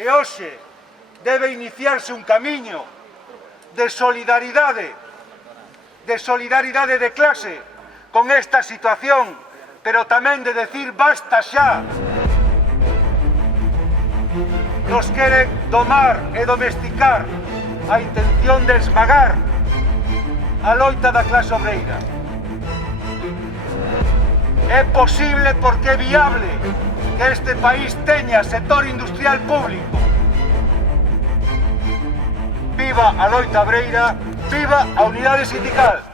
E hoxe debe iniciarse un camiño de solidaridade de clase con esta situación, pero tamén de decir basta xa. Nos queren domar e domesticar a intención de esmagar a loita da clase obreira. É posible porque é viable que este país teña sector industrial público. Viva a loita obreira, viva a unidade sindical.